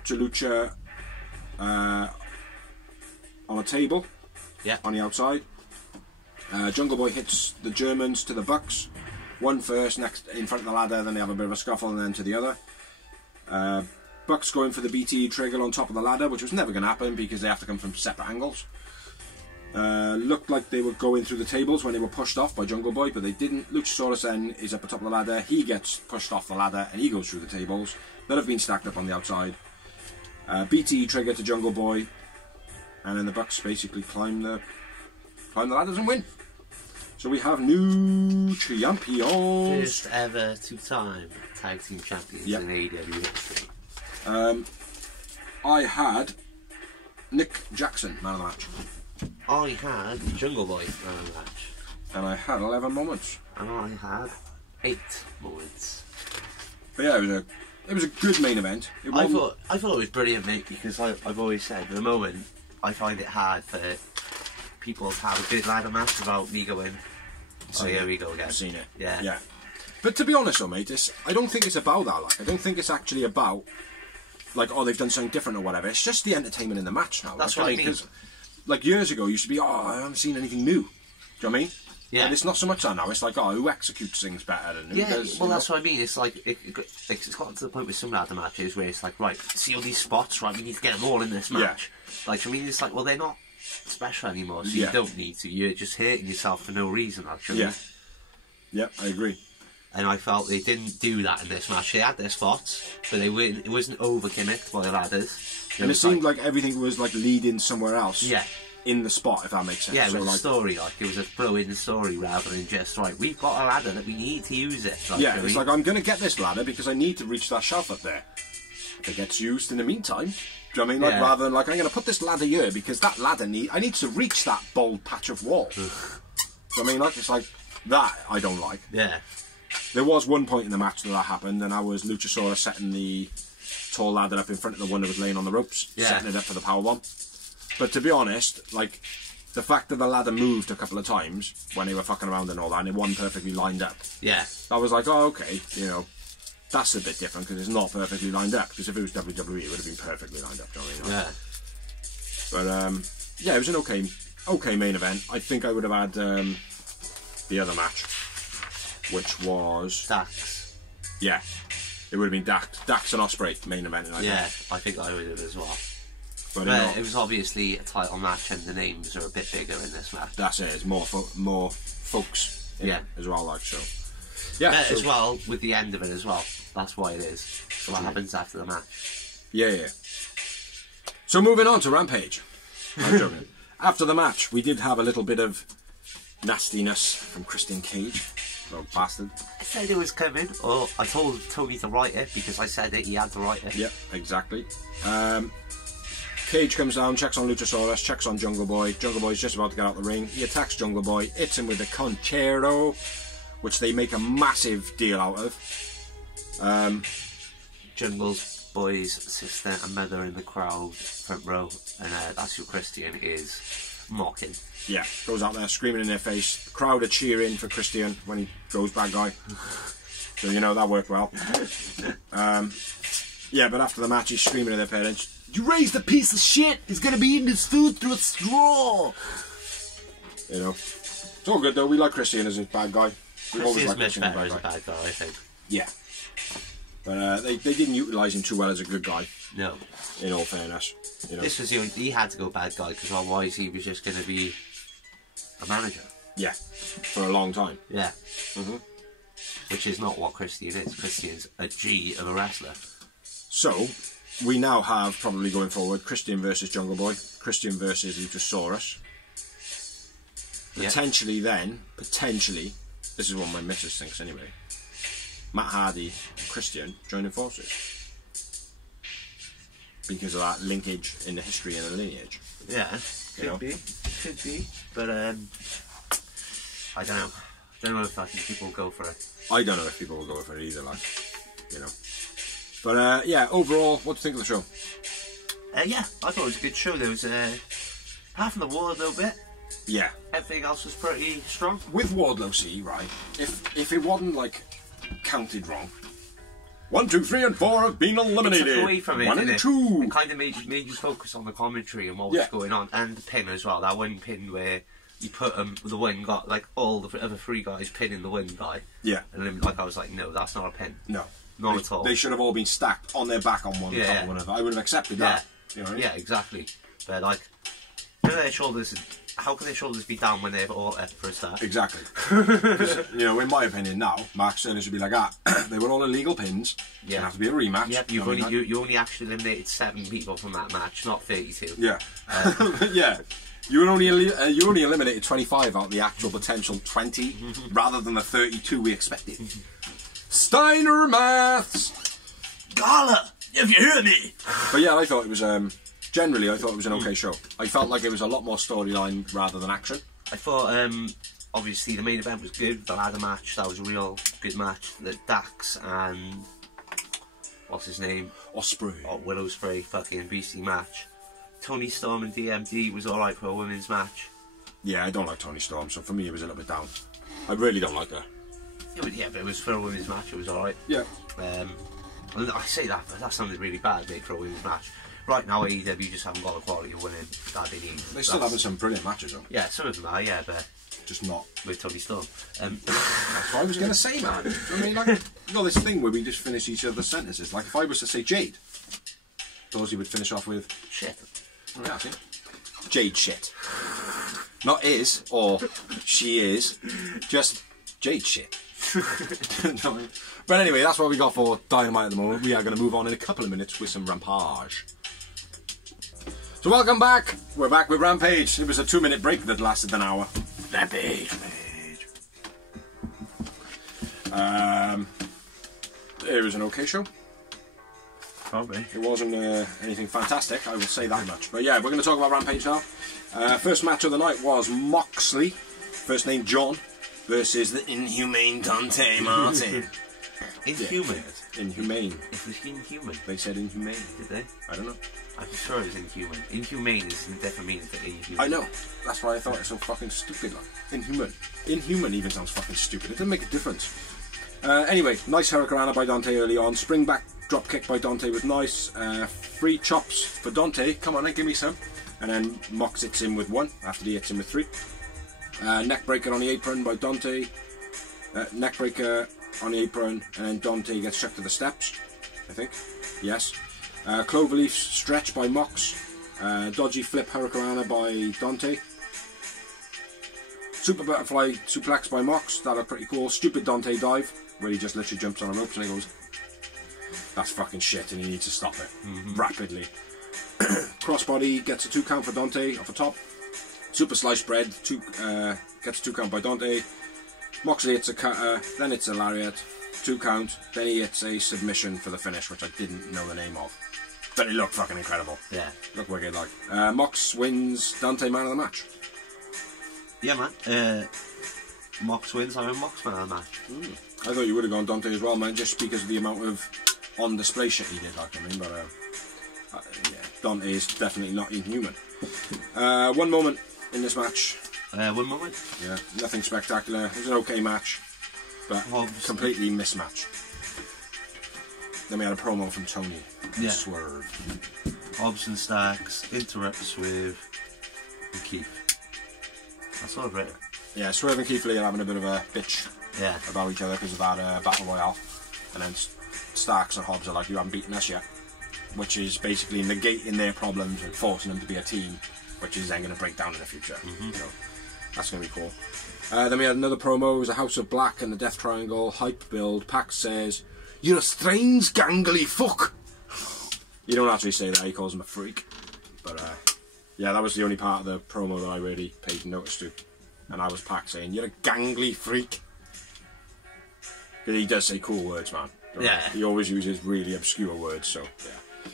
to Lucha on a table. Yeah. On the outside. Jungle Boy hits the Germans to the Bucks. One first, next in front of the ladder, then they have a bit of a scuffle, and then to the other. Bucks going for the BT trigger on top of the ladder, which was never going to happen because they have to come from separate angles. Looked like they were going through the tables when they were pushed off by Jungle Boy, but they didn't. Luchasaurus then is up the top of the ladder. He gets pushed off the ladder and he goes through the tables that have been stacked up on the outside. BT trigger to Jungle Boy, and then the Bucks basically climb the ladders and win. So we have new champions. First ever two-time tag team champions in AEW history. I had Nick Jackson, man of the match. I had Jungle Boy, man of the match. And I had 11 moments. And I had 8 moments. But yeah, it was a good main event. I thought it was brilliant, mate, because I've always said, at the moment, I find it hard for people to have a good ladder match without me going, so here we go again. I've seen it. Yeah. But to be honest though, mate, I don't think it's about that. Like, I don't think it's actually about, like, oh, they've done something different or whatever. It's just the entertainment in the match now. That's what I mean. Because, like, years ago, it used to be, oh, I haven't seen anything new. Do you know what I mean? Yeah. And it's not so much that now. It's like, oh, who executes things better than who does? Well, that's what I mean. It's like, it's gotten to the point with some ladder matches where it's like, right, see all these spots, right, we need to get them all in this match. Yeah. Like, I mean, it's like, well, they're not special anymore, so you don't need to. You're just hurting yourself for no reason, actually. Yeah. Yeah, I agree. And I felt they didn't do that in this match. They had their spots, but it wasn't over-gimmicked by the ladders. And it seemed like everything was, like, leading somewhere else. Yeah. In the spot, if that makes sense. Yeah, it was a story, like, it was a flow-in story rather than just, right, we've got a ladder that we need to use it. Like, yeah, it's like, I'm going to get this ladder because I need to reach that shelf up there. If it gets used in the meantime. Do you know what I mean? Like, rather than, like, I'm going to put this ladder here because that ladder I need to reach that bold patch of wall. Do you know what I mean? Like, it's like, that I don't like. Yeah. There was one point in the match that happened, and I was Luchasaurus setting the tall ladder up in front of the one that was laying on the ropes, setting it up for the powerbomb. But to be honest, like, the fact that the ladder moved a couple of times when they were fucking around and all that, and it wasn't perfectly lined up. Yeah. I was like, oh, okay, you know, that's a bit different because it's not perfectly lined up. Because if it was WWE, it would have been perfectly lined up. You know what I mean? Yeah. But yeah, it was an okay main event. I think I would have had the other match, which was Dax. Yeah, it would have been Dax and Ospreay main event. I think I would have as well. But it was obviously a title match, and the names are a bit bigger in this match. That's it. It's more folks. In it as well, like so. Yeah, as well with the end of it as well. That's why it is. So what happens after the match? Yeah. So moving on to Rampage. I'm joking. After the match, we did have a little bit of nastiness from Christian Cage. Little bastard. I said it was coming, or I told Tony to write it because I said it. He had to write it. Yep, exactly. Cage comes down, checks on Luchasaurus, checks on Jungle Boy. Jungle Boy's just about to get out the ring. He attacks Jungle Boy, hits him with a concerto, which they make a massive deal out of. Jungle Boy's sister and mother in the crowd, front row, and that's who Christian is mocking. Yeah, goes out there screaming in their face. The crowd are cheering for Christian when he goes bad guy. So, you know, that worked well. Yeah, but after the match, he's screaming at their parents, "You raised a piece of shit! He's gonna be eating his food through a straw!" You know, it's all good though. We like Christian as a bad guy. We've always liked much Christian better as a bad guy, I think. Yeah, but they didn't utilise him too well as a good guy. No. In all fairness, you know. This was he had to go bad guy because otherwise he was just going to be a manager. Yeah, for a long time. Yeah. Which is not what Christian is. Christian's a G of a wrestler. So, we now have, probably going forward, Christian versus Jungle Boy, Christian versus Luchasaurus. Potentially this is what my missus thinks anyway, Matt Hardy and Christian joining forces. Because of that linkage in the history and the lineage. Yeah, could be. But, I don't know. I don't know if I think people will go for it. I don't know if people will go for it either, like, you know. But, yeah, overall, what do you think of the show? Yeah, I thought it was a good show. There was, apart from the war a little bit. Yeah. Everything else was pretty strong. With Wardlow, see, right, if it wasn't, like, counted wrong, 1, 2, 3 and 4 have been eliminated. It took away from it, 1 and 2. It kind of made you focus on the commentary and what was going on, and the pin as well. That one pin where you put the one guy, like all the other 3 guys pinning the one guy. Yeah. And then, like, I was like, no, that's not a pin. No. Not at all. They should have all been stacked on their back on one top of one another. I would have accepted that. You know what I mean? Yeah, exactly. But, like, their shoulders, how can their shoulders be down when they're all up for a start? Exactly. Because, you know, in my opinion now, Mark Sterling should be like, they were all illegal pins. Yeah. It'll have to be a rematch. Yep, you only actually eliminated 7 people from that match, not 32. Yeah. Yeah. You only eliminated 25 out of the actual potential 20, rather than the 32 we expected. Steiner maths! Gala, if you hear me! But yeah, I thought it was, generally I thought it was an okay show. I felt like it was a lot more storyline rather than action. I thought, obviously the main event was good, the ladder match, that was a real good match. The Dax and, what's his name? Osprey. Willow Spray, fucking beastly match. Tony Storm and DMD was alright for a women's match. Yeah, I don't like Tony Storm, so for me it was a little bit down. I really don't like her. Yeah, but it was for a women's match, it was alright. Yeah. I say that, but that sounded really bad, mate, for a women's match. Right now, AEW just haven't got the quality of winning that they need. They're still having some brilliant matches, though. Yeah, some of them are, yeah, but... Just not. With Tony Storm. That's what I was going to say, man. I mean, like, you got this thing where we just finish each other's sentences. Like, if I was to say Jade, Dorsey would finish off with... Shit. Oh, yeah, see? Jade shit. Not is, or she is, just Jade shit. But anyway, that's what we got for Dynamite at the moment. We are going to move on in a couple of minutes with some Rampage. So welcome back. We're back with Rampage. It was a 2-minute break that lasted an hour. Rampage. It was an okay show. Probably. It wasn't anything fantastic, I will say that much. But yeah, we're going to talk about Rampage now. First match of the night was Moxley, first name John, versus the inhumane Dante Martin. Inhuman? Yeah. Inhumane. It was inhuman. They said inhumane. Did they? I don't know. I'm sure it was inhuman. Inhumane is a different meaning to inhuman. I know. That's why I thought it was so fucking stupid. Like. Inhuman. Inhuman even sounds fucking stupid. It doesn't make a difference. Anyway, nice Hurricanrana by Dante early on. Spring back drop kick by Dante was nice. Free chops for Dante. Come on then, give me some. And then Mox hits him with 1 after he hits him with 3. Neck breaker on the apron by Dante. Neck breaker on the apron, and then Dante gets checked to the steps, I think. Yes. Cloverleaf stretch by Mox. Dodgy flip Hurricanrana by Dante. Super butterfly suplex by Mox. That looked pretty cool. Stupid Dante dive, where he just literally jumps on a rope and he goes, that's fucking shit, and he needs to stop it rapidly. Crossbody gets a 2 count for Dante off the top. Super sliced bread gets a 2 count by Dante. Moxley hits a cutter, then it's a lariat, 2 count, then he hits a submission for the finish, which I didn't know the name of. But it looked fucking incredible. Yeah. Looked wicked like. Mox wins, Dante man of the match. Yeah, man. Mox wins, I'm a Mox man of the match. I thought you would have gone Dante as well, man, just because of the amount of on display shit he did, like, I mean, but yeah, Dante is definitely not inhuman. One moment in this match. 1 moment? Yeah, nothing spectacular. It was an okay match, but completely mismatched. Then we had a promo from Tony. Yeah. Swerve. Hobbs and Starks interrupts with Keith. That's all right. Yeah, Swerve and Keith Lee are having a bit of a bitch about each other because of that Battle Royale. And then Starks and Hobbs are like, you haven't beaten us yet. Which is basically negating their problems and forcing them to be a team, which is then going to break down in the future. So that's going to be cool. Then we had another promo. It was a House of Black and the Death Triangle hype build. Pac says, "You're a strange gangly fuck." You don't actually say that, he calls him a freak. But yeah, that was the only part of the promo that I really paid notice to. And I was Pac saying, "You're a gangly freak." Because he does say cool words, man. Yeah. He always uses really obscure words, so yeah.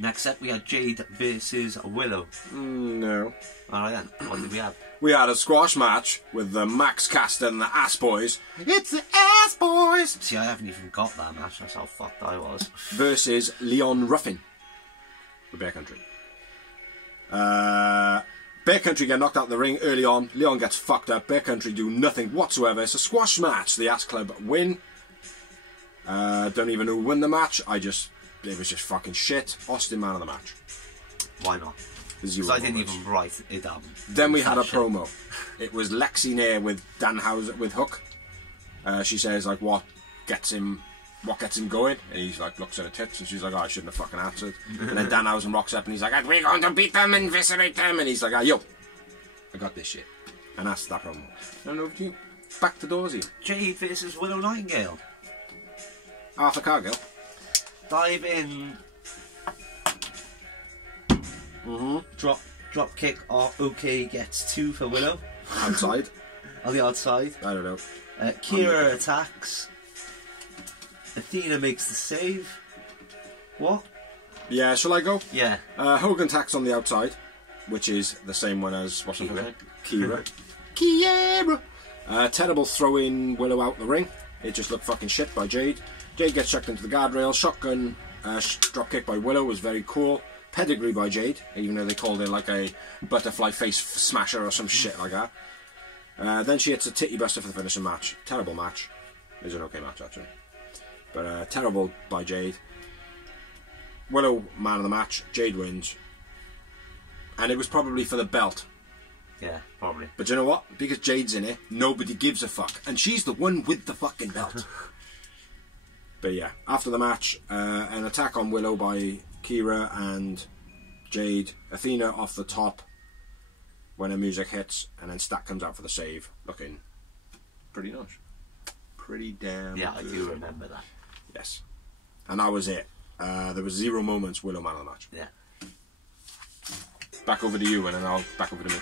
Next up, we had Jade versus Willow. No. Alright then, what did we have? We had a squash match with the Max Caster and the Ass Boys. It's the Ass Boys! See, I haven't even got that match, that's how fucked I was. Versus Leon Ruffin. For Bear Country. Bear Country get knocked out of the ring early on. Leon gets fucked up. Bear Country do nothing whatsoever. It's a squash match. The Ass Club win. Don't even know who won the match. It was just fucking shit. Austin man of the match. Why not? Because I didn't even write it down. Then we had a promo. It was Lexi Nair with Danhausen with Hook. She says like, what gets him going? And he's like, looks at her tits, and she's like, oh, I shouldn't have fucking answered. And then Danhausen rocks up and he's like, we're going to beat them and eviscerate them. And he's like, yo, I got this shit. And that's that promo. And over to you. Back to Dorsey. Jade versus Willow Nightingale. Arthur Cargill. Dive in. Drop kick or OK gets 2 for Willow. Outside. On the outside. I don't know. Kira attacks. Athena makes the save. What? Yeah, shall I go? Yeah. Hogan attacks on the outside, which is the same one as what's her name? Kira. Kira. Terrible throwing Willow out the ring. It just looked fucking shit by Jade. Jade gets chucked into the guardrail. Shotgun drop kick by Willow was very cool. Pedigree by Jade, even though they called it like a butterfly face smasher or some shit like that. Then she hits a titty buster for the finishing match. Terrible match. It was an okay match actually. But terrible by Jade. Willow, man of the match. Jade wins. And it was probably for the belt. Yeah, probably. But you know what? Because Jade's in it, nobody gives a fuck. And she's the one with the fucking belt. But yeah, after the match, an attack on Willow by Kira and Jade. Athena off the top when her music hits, and then Stat comes out for the save, looking pretty nice. Pretty damn Yeah, good. I do remember that. Yes. And that was it. There was 0 moments Willow man of the match. Yeah. Back over to you, and then I'll back over to me.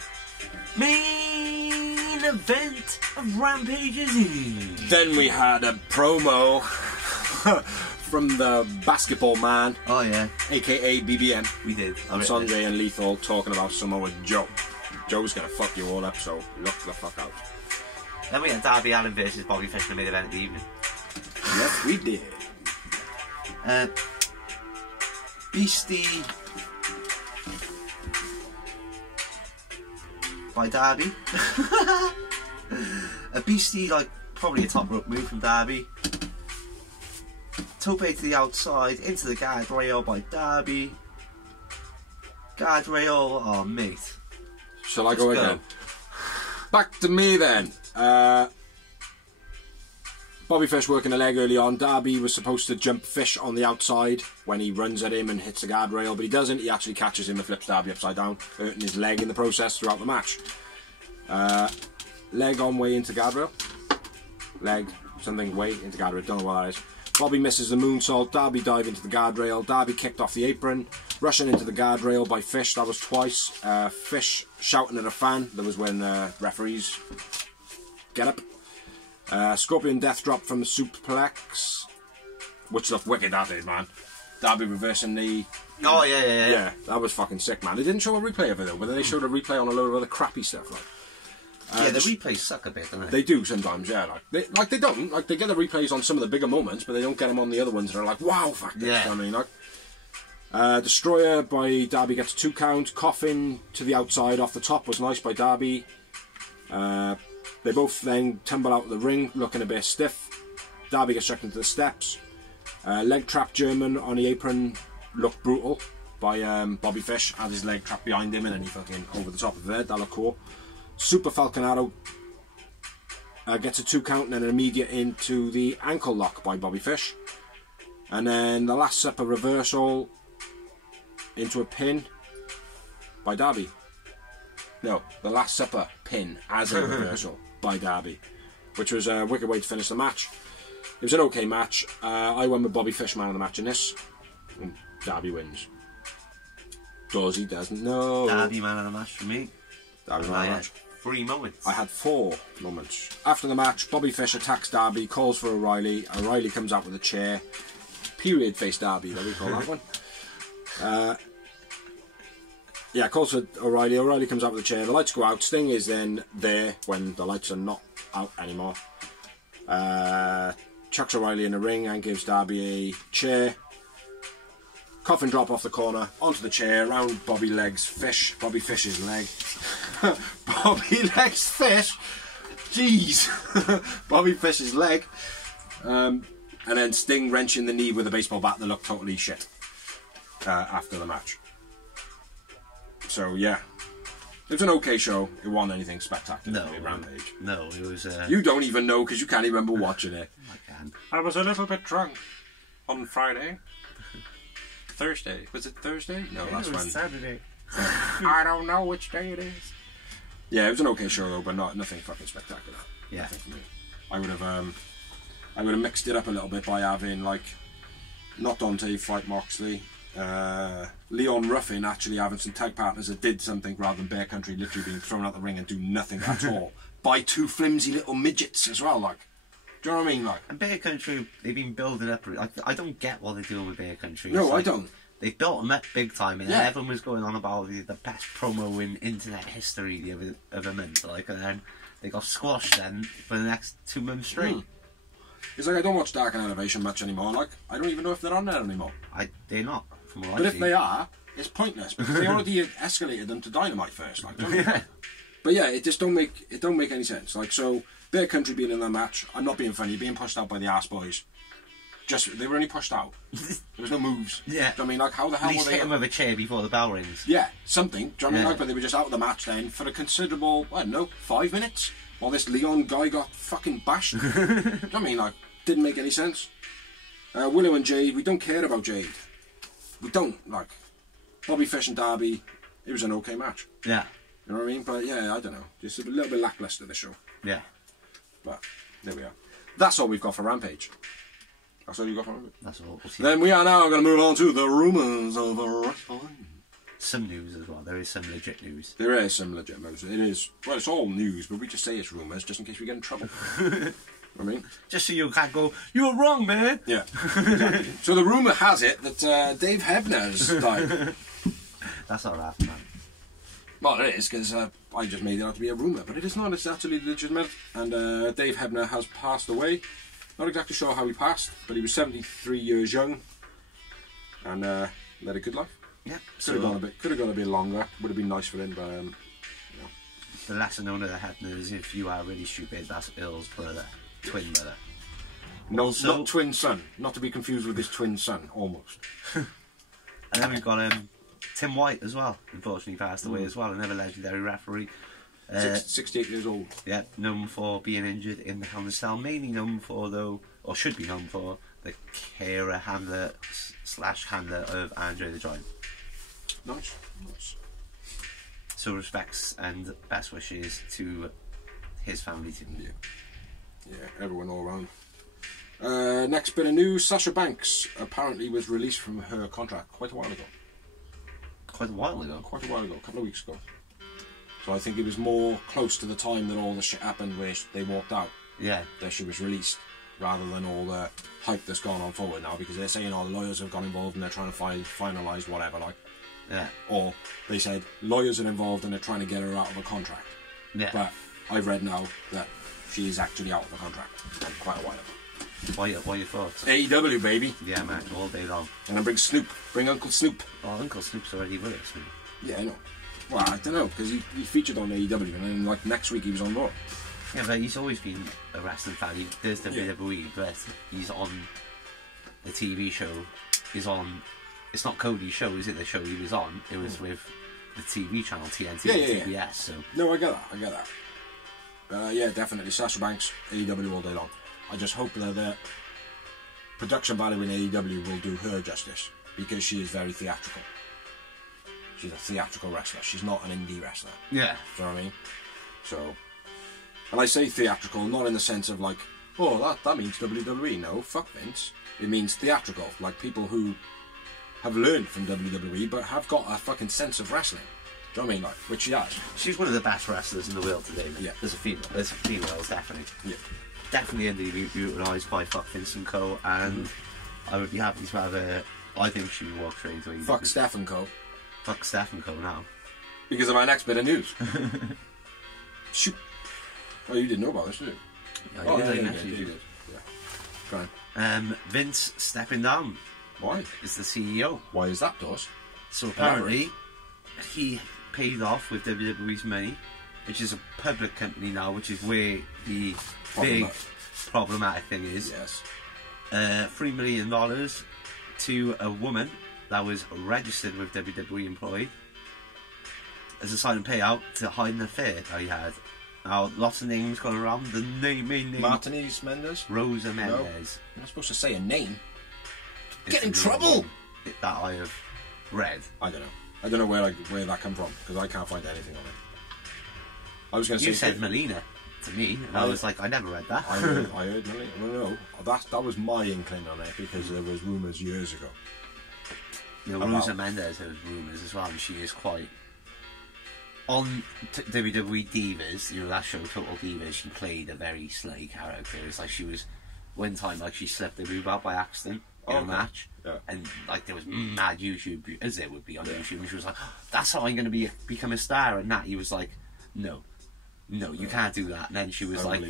Main event of Rampages. Then we had a promo from the basketball man. Oh yeah. AKA BBN. We did. Sanjay and Lethal talking about Samoa Joe. Joe's gonna fuck you all up, so look the fuck out. Then we had Darby Allin versus Bobby Fish in the main event of the evening. Yes, we did. Beastie by Darby. A Beastie, like, probably a top rope move from Darby. Tope to the outside, into the guardrail by Darby. Guardrail, oh mate. Shall I go again? Back to me then. Bobby Fish working a leg early on. Darby was supposed to jump Fish on the outside when he runs at him and hits the guardrail, but he doesn't. He actually catches him and flips Darby upside down, hurting his leg in the process throughout the match. Leg on way into guardrail. Leg, something way into guardrail, don't know what that is. Bobby misses the moonsault. Darby dive into the guardrail. Darby kicked off the apron. Rushing into the guardrail by Fish, that was twice. Fish shouting at a fan, that was when referees get up. Scorpion death drop from the suplex, which looked wicked that did, man. Darby reversing the... Oh yeah. Yeah, that was fucking sick, man. They didn't show a replay of it though, but they showed a replay on a load of other crappy stuff, like. Yeah, the replays suck a bit, don't they? They do sometimes, yeah. They don't. Like, they get the replays on some of the bigger moments, but they don't get them on the other ones that are like, wow, fuck this. Yeah. I mean, like... Destroyer by Darby gets a 2 count. Coffin to the outside off the top was nice by Darby. They both then tumble out of the ring looking a bit stiff. Darby gets chucked into the steps. Leg trap German on the apron looked brutal by Bobby Fish. Had his leg trapped behind him and then he fucking over the top of it. That looked cool. Super Falconado gets a 2 count and an immediate into the ankle lock by Bobby Fish. And then the Last Supper reversal into a pin by Darby. No, the Last Supper pin as a reversal by Darby, which was a wicked way to finish the match. It was an okay match. I won with Bobby Fish man of the match in this. And Darby wins. Does he? Doesn't know. Darby man of the match for me. Darby man of the match. 3 moments. I had 4 moments. After the match, Bobby Fish attacks Darby, calls for O'Reilly. O'Reilly comes out with a chair. Period face Darby, that we call that one. Yeah, calls for O'Reilly. O'Reilly comes out with a chair. The lights go out. Sting is then there when the lights are not out anymore. Chucks O'Reilly in the ring and gives Darby a chair. Coffin drop off the corner, onto the chair, around Bobby Fish's leg. Bobby Legs Fish? Jeez! Bobby Fish's leg. And then Sting wrenching the knee with a baseball bat that looked totally shit after the match. So, yeah. It was an okay show. It wasn't anything spectacular. No. Rampage. No, it was... You don't even know because you can't even remember watching it. I can. I was a little bit drunk on Friday. Thursday. Was it Thursday? No, that's when. Saturday. I don't know which day it is. Yeah, it was an okay show though, but nothing fucking spectacular. Yeah. Nothing for me. I would have mixed it up a little bit by having like not Dante fight Moxley, Leon Ruffin actually having some tag partners that did something rather than Bear Country literally being thrown out the ring and do nothing at all by 2 flimsy little midgets as well. Like, do you know what I mean? Like, and Bear Country, they've been building up. I don't get what they're doing with Bear Country. No, like, I don't. They built them up big time, and yeah. everyone was going on about the best promo in internet history the other month. Like, and then they got squashed then for the next 2 months straight. It's like I don't watch Dark and Elevation much anymore. Like, I don't even know if they're on there anymore. They're not. From what but I've if they are, it's pointless because they already escalated them to Dynamite first. Like, don't yeah. But yeah, it just don't make any sense. Like, so Bear Country being in that match, I'm not being funny, being pushed out by the ass boys. They were only pushed out. There was no moves. Yeah. Do you know what I mean? Like, how the hell At least were they? hit them with a chair before the bell rings. Yeah, something. Do you know what I mean? Yeah. Like, but they were just out of the match then for a considerable, I don't know, 5 minutes while this Leon guy got fucking bashed. Do you know what I mean? Like, didn't make any sense. Willow and Jade, we don't care about Jade. We don't. Like, Bobby Fish and Darby, it was an okay match. Yeah. You know what I mean? But yeah, I don't know. Just a little bit lackluster this show. Yeah. But there we are. That's all we've got for Rampage. That's all you got for Rampage? That's all. Then we are now going to move on to the rumours of wrestling. Some news as well. There is some legit news. There is some legit news. It is, well, it's all news, but we just say it's rumours just in case we get in trouble. I mean, just so you can't go, you were wrong, man. Yeah, exactly. So the rumour has it that Dave Hebner's died. That's not right, man. Well, it is, because I just made it out to be a rumour, but it is not. It's actually legitimate. And Dave Hebner has passed away. Not exactly sure how he passed, but he was 73 years young and led a good life. Yeah. Could have gone a bit longer. Would have been nice for him, but you know. The lesson known of the Hebner is if you are really stupid, that's Earl's brother, twin brother. Not twin son. Not to be confused with his twin son, almost. And then we've got Tim White as well. Unfortunately, passed away as well. Another legendary referee. 68 years old. Yeah, known for being injured in the Hell in a Cell. Mainly known for, though, or should be known for, the carer handler / handler of Andre the Giant. Nice. So respects and best wishes to his family too. Yeah, everyone all around. Next bit of news, Sasha Banks apparently was released from her contract quite a while ago. Quite a while ago? Quite a while ago, a couple of weeks ago. So I think it was more close to the time that all the shit happened where they walked out. Yeah. That she was released, rather than all the hype that's gone on forward now, because they're saying all the lawyers have got involved and they're trying to finalise whatever, like. Yeah. Or they said lawyers are involved and they're trying to get her out of a contract. Yeah. But I've read now that she is actually out of a contract quite a while ago. What are your thoughts? AEW, baby. Yeah, man, all day long. And I bring Snoop. Bring Uncle Snoop. Oh, Uncle Snoop's already with us, man. Yeah, I know. Well, I don't know, because he featured on AEW and then like next week he was on Raw. Yeah, but he's always been a wrestling fan. He does WWE, but he's on the TV show. He's on... It's not Cody's show, is it? The show he was on. It was with the TV channel TNT Yeah. TBS. So No, I get that. Yeah, definitely. Sasha Banks, AEW all day long. I just hope that the production value in AEW will do her justice, because she is very theatrical. She's a theatrical wrestler. She's not an indie wrestler. yeah, Do you know what I mean? So, and I say theatrical not in the sense of like, oh, that means WWE. No, fuck Vince. It means theatrical, like people who have learned from WWE but have got a fucking sense of wrestling. Do you know what I mean? Like, which she has. she's one of the best wrestlers in the world today. Man. Yeah. There's a females definitely. Yeah. Definitely underutilized by fuck Vince and Co. And I would be happy to have a. I think she would walk straight into AEW. Fuck Steph and Co. Fuck Steph and Co. now. Because of our next bit of news. Shoot. Oh, you didn't know about this, did you? Yeah, you did. Yeah. Go on. Vince stepping down Why? is the CEO. Why is that, Dos? So apparently, he paid off with WWE's money, which is a public company now, which is where the big problematic thing is. Yes. $3 million to a woman that was registered with WWE employed as a silent payout to hide an affair that he had. Now, lots of names going around. The main name... Martinez Mendes? Rosa Mendes. No. You're not supposed to say a name. Is Get in the trouble! name that I have read. I don't know. I don't know where that come from, because I can't find anything on it. I was going to say... You said Melina to me, and I was like, I never read that. I heard Melina. No, that was my inkling on it, because there was rumours years ago. You know, Rosa Mendes has rumours as well, and she is quite... On WWE Divas, you know, that show Total Divas, she played a very slutty character. It's like she was... One time, like, she slipped the boob out by accident in a match. Yeah. And, like, there was mad YouTube, as there would be on YouTube, and she was like, that's how I'm going to become a star. And Natty was like, no, you can't do that. And then she was like...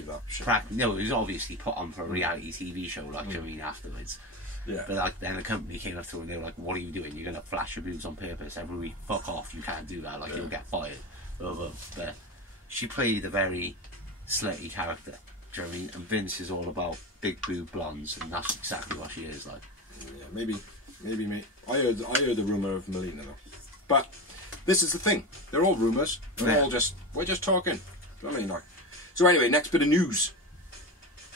No, it was obviously put on for a reality TV show, like, I mean, afterwards. Yeah. But like then the company came up to her and they were like, what are you doing? You're going to flash your boobs on purpose every week. Fuck off, you can't do that. Like, you'll get fired. But she played a very slutty character. Do you know what I mean? And Vince is all about big boob blondes, and that's exactly what she is like. Yeah, maybe. I heard the rumour of Melina though. But this is the thing. They're all rumours. We're just talking. Do you know what I mean? Like. So anyway, next bit of news.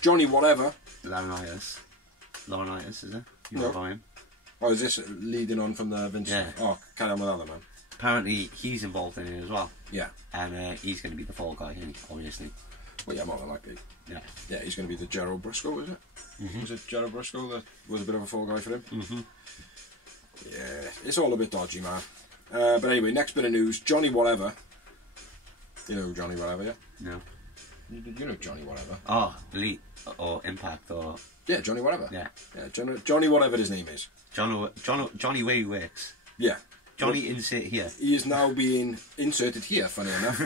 Johnny whatever. Laurinaitis, is it? You No. know about him? Oh, is this leading on from the Vince? Yeah. Oh, carry on with that then, man. Apparently he's involved in it as well. Yeah. And he's going to be the fall guy, obviously. Well, yeah, more than likely. Yeah. Yeah, he's going to be the Gerald Briscoe, is it? Was it Gerald Briscoe that was a bit of a fall guy for him? Yeah, it's all a bit dodgy, man. But anyway, next bit of news. Johnny whatever. You know Johnny whatever, yeah? No. You know Johnny whatever. Oh, Elite or Impact or... Yeah, Johnny whatever. Yeah. Johnny whatever his name is. Johnny Way Works. Yeah. Johnny insert here. He is now being inserted here, funny enough,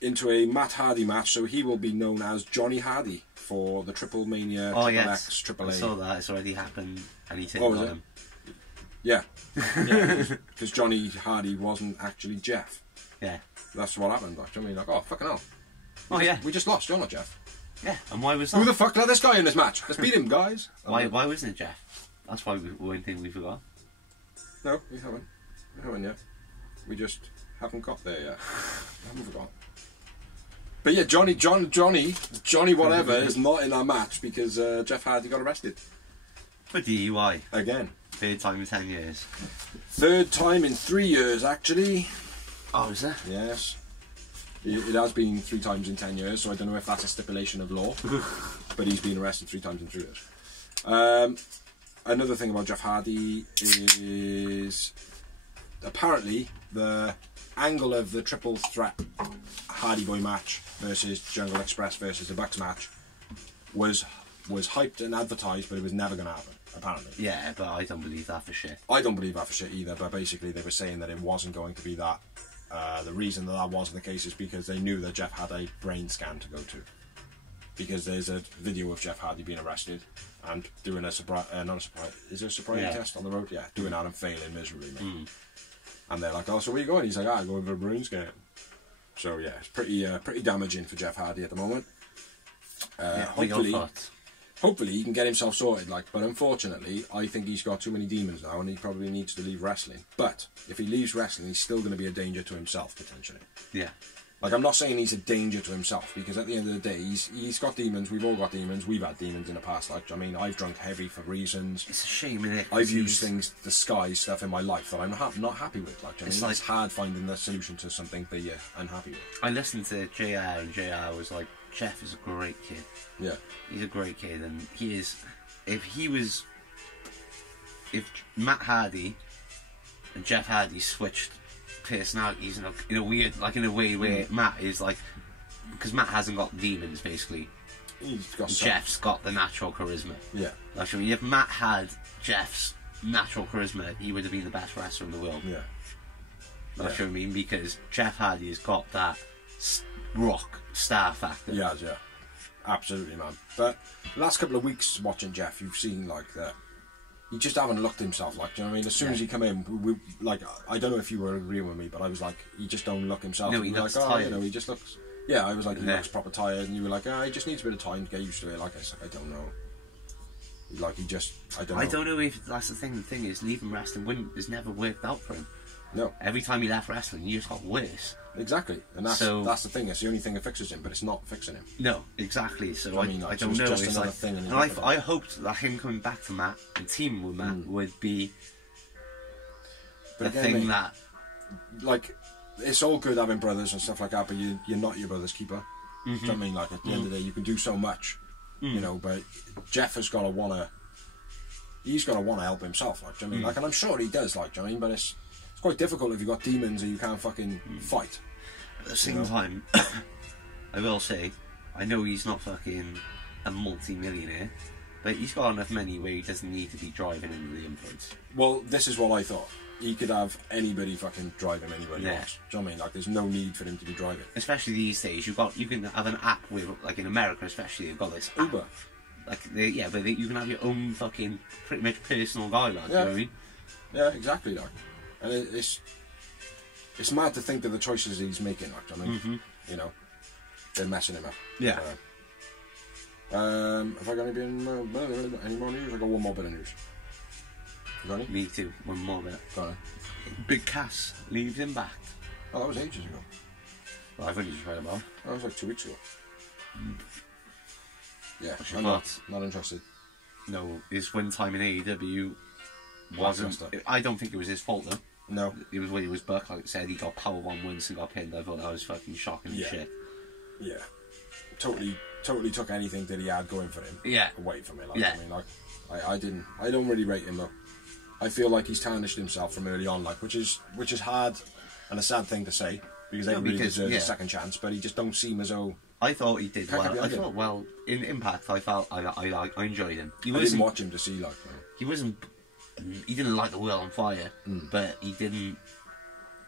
into a Matt Hardy match, so he will be known as Johnny Hardy for the Triple Mania, Oh, Triple yes. X, Triple A. I saw that. It's already happened. And he said Oh, is on it? him. Yeah. Because Johnny Hardy wasn't actually Jeff. Yeah. That's what happened. Like, I mean, like, oh, fucking hell. Yeah. We just lost. You're not Jeff. Yeah. And why was that? Who the fuck let this guy in this match? Let's beat him, guys. Why wasn't it Jeff? That's why one thing we forgot. No, we haven't. We haven't yet. We just haven't got there yet. I haven't forgotten. But yeah, Johnny whatever is not in our match because Jeff Hardy got arrested. For DUI. Again. Third time in 10 years. Third time in 3 years, actually. Oh, is it? Yes. It has been 3 times in 10 years, so I don't know if that's a stipulation of law. But he's been arrested 3 times in 3 years. Another thing about Jeff Hardy is apparently the angle of the triple threat Hardy Boy match versus Jungle Express versus the Bucks match was hyped and advertised, but it was never going to happen, apparently. Yeah, but I don't believe that for shit. I don't believe that for shit either, but basically they were saying that it wasn't going to be that. The reason that wasn't the case is because they knew that Jeff had a brain scan to go to. Because there's a video of Jeff Hardy being arrested and doing a sobriety test on the road? Yeah, doing that and failing miserably, mate. And they're like, oh, so where you going? He's like, I'm going for a brain scan. So yeah, it's pretty damaging for Jeff Hardy at the moment. hopefully he can get himself sorted, like, but unfortunately I think he's got too many demons now and he probably needs to leave wrestling. But if he leaves wrestling, he's still going to be a danger to himself potentially. Yeah. Like, I'm not saying he's a danger to himself, because at the end of the day he's got demons. We've all got demons. We've had demons in the past. Like, I mean, I've drunk heavy for reasons. It's a shame, innit? I've used things, disguise stuff in my life that I'm not happy with. Like, I mean, it's hard finding the solution to something that you're unhappy with. I listened to JR, and JR was like, Jeff is a great kid. Yeah. He's a great kid, and he is. If Matt Hardy and Jeff Hardy switched personalities in a weird, like, in a way where Matt is like, because Matt hasn't got demons basically. Jeff's got the natural charisma. Yeah. Like, I mean, if Matt had Jeff's natural charisma, he would have been the best wrestler in the world. Yeah. That's what I mean, because Jeff Hardy has got that rock star factor. Yeah, yeah. Absolutely, man. But the last couple of weeks watching Jeff, you've seen, like, that he just haven't looked himself, like, do you know what I mean? As soon as he come in, we, like, I don't know if you were agreeing with me, but I was like, he just don't look himself. No, he looks like, tired. You know, he just looks... Yeah, I was like, he looks proper tired, and you were like, he just needs a bit of time to get used to it. Like, I said, I don't know. Like, he just... I don't know. I don't know if that's the thing. The thing is, leaving wrestling has never worked out for him. No. Every time he left wrestling, he just got worse. Exactly, and that's the thing. It's the only thing that fixes him, but it's not fixing him. No, exactly. So I mean, like, I don't know. Just it's another like, thing. And I hoped that him coming back to Matt and teaming with Matt would be but the again, thing mate, that, like, it's all good having brothers and stuff like that, but you're not your brother's keeper. Do you know what I mean? Like, at the end of the day, you can do so much, you know. But Jeff has got to wanna. He's got to want to help himself. Like, do you know what I mean? Like, and I'm sure he does. Like, do you know what I mean? But it's quite difficult if you've got demons and you can't fucking fight. At the same time, I will say, I know he's not fucking a multi-millionaire, but he's got enough money where he doesn't need to be driving into the influence. Well, this is what I thought. He could have anybody fucking drive him anywhere he Yeah. wants. Do you know what I mean? Like, there's no need for him to be driving. Especially these days, you can have an app with, like in America especially, they've got this app. Uber. Like, you can have your own fucking, pretty much personal guy, like, you know what I mean? Yeah, exactly, like. And it's mad to think of the choices he's making, like, I mean, you know, they're messing him up. Yeah. Have I got any more news? I got one more bit of news. You got any? Me too, one more bit. Go on. Big Cass leaves him back. Oh, that was ages ago. Well, I've only just read about it. That was like 2 weeks ago. Yeah, What's your I'm thoughts? not interested. No, his win time in AEW wasn't. I don't think it was his fault though. No. It was when he was booked, like I said, he got powerbomb wins and got pinned. I thought that was fucking shocking and shit. Yeah. Totally took anything that he had going for him away from it. Like, I mean, like, I don't really rate him though. I feel like he's tarnished himself from early on, like, which is hard and a sad thing to say, because everybody deserves a second chance, but he just don't seem as though... I thought he did well. I thought, well, in Impact, I enjoyed him. I didn't watch him to see, like... He wasn't... He didn't light the world on fire, but he didn't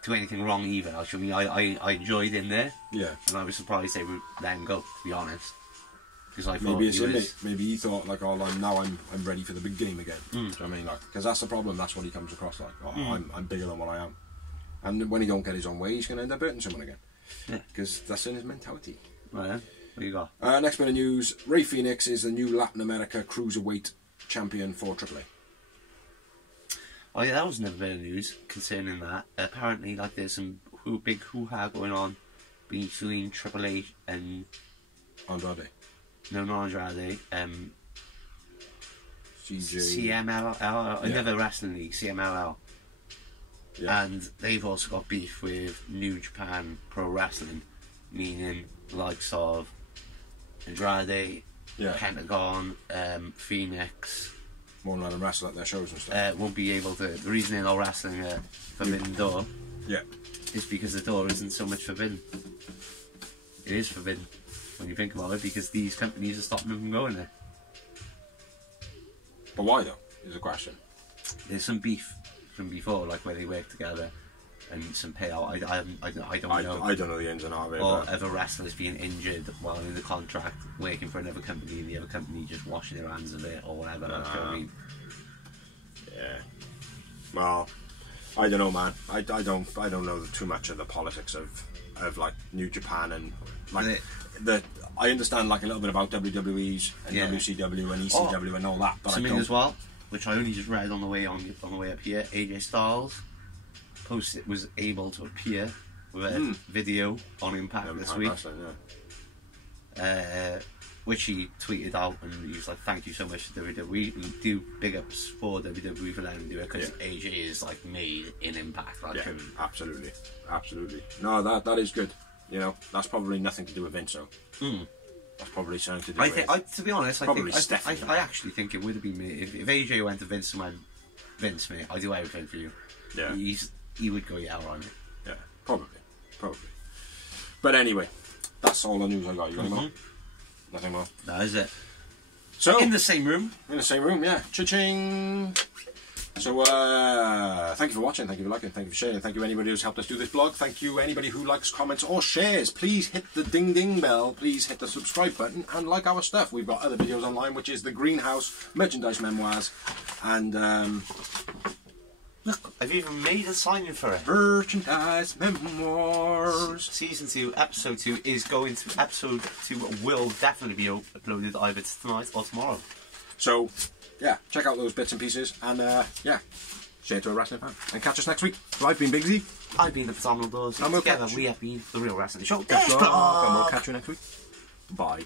do anything wrong either. Actually, I enjoyed him there. Yeah. And I was surprised they would let him go, to be honest. Because I thought maybe he thought, like, oh, I'm ready for the big game again. Do you know what I mean? Like, because that's the problem. That's what he comes across like. Oh, I'm bigger than what I am. And when he don't get his own way, he's going to end up hurting someone again. Yeah. Because that's in his mentality. Right, yeah. What you got? Next bit of news. Rey Fenix is the new Latin America Cruiserweight Champion for AAA. Oh yeah, that was another bit of news concerning that. Apparently, like, there's some big hoo-ha going on between AAA and... Andrade. No, not Andrade. CMLL. Another wrestling league, CMLL. Yeah. And they've also got beef with New Japan Pro Wrestling, meaning the likes of Andrade, Pentagon, Phoenix. Won't let them wrestle at their shows and stuff. Won't be able to. The reason they're not wrestling at Forbidden Door is because the door isn't so much forbidden. It is forbidden when you think about it, because these companies are stopping them from going there. But why though, is the question. There's some beef from before, like where they work together and some payout. I don't know. I don't know the ins and outs of it. Or other wrestlers being injured while in the contract, working for another company, and the other company just washing their hands of it or whatever. You know what I mean? Yeah. Well, I don't know, man. I don't know too much of the politics of like New Japan and like I understand like a little bit about WWE's and WCW and ECW and all that, but something as well, which I only just read on the way up here. AJ Styles was able to appear with a video on Impact this week, which he tweeted out, and he was like, "Thank you so much to WWE. We do big ups for WWE for letting him do it, because AJ is like made in Impact." Like absolutely. No, that is good. You know, that's probably nothing to do with Vince, though. That's probably something to do with... to be honest, I actually think it would have been me. If AJ went to Vince and went, "Vince, mate, I do everything for you," he would go, "Yeah, alright, mate." Yeah, probably. But anyway, that's all the news I got. You got any more? Nothing more. That is it. So, in the same room, yeah. Cha-ching! So, thank you for watching, thank you for liking, thank you for sharing, thank you anybody who's helped us do this blog, thank you anybody who likes, comments or shares. Please hit the ding bell, please hit the subscribe button and like our stuff. We've got other videos online, which is the Greenhouse Merchandise Memoirs, and look, I've even made a sign-in for it. Merchandise Memoirs. Season 2, Episode 2 Episode 2 will definitely be uploaded either tonight or tomorrow. So, yeah, check out those bits and pieces, and share to a wrestling fan. And catch us next week. So I've been Big Z. I've been the Phenomenal Doors. And together we have been the Real Wrestling Show. And we'll catch you next week. Bye.